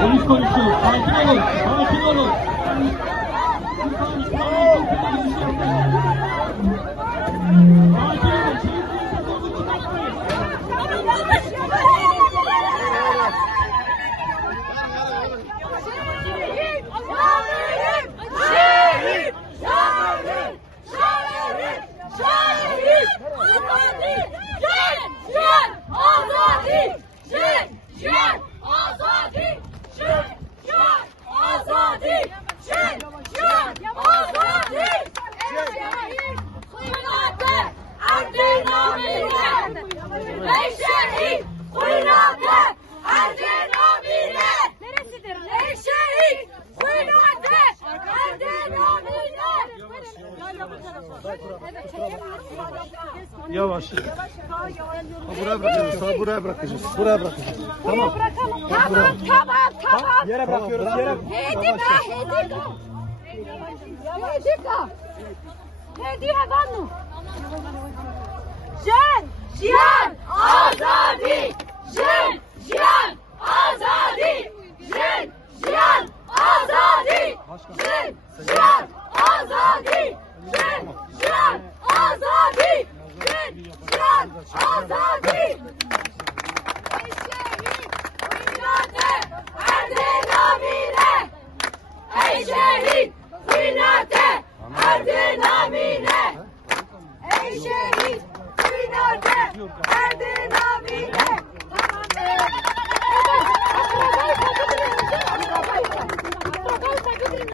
Polis konuşuyor. Sakin olun. Sakin olun. Yavaş. Buraya bırakacağız. Buraya bırakacağız. Buraya bırakacağız. Tamam. Tamam. Yere bırakıyoruz. Yere. Jiyan azadi! Jiyan azadi! Jiyan azadi! Jiyan azadi! Jiyan azadi! Jiyan azadi!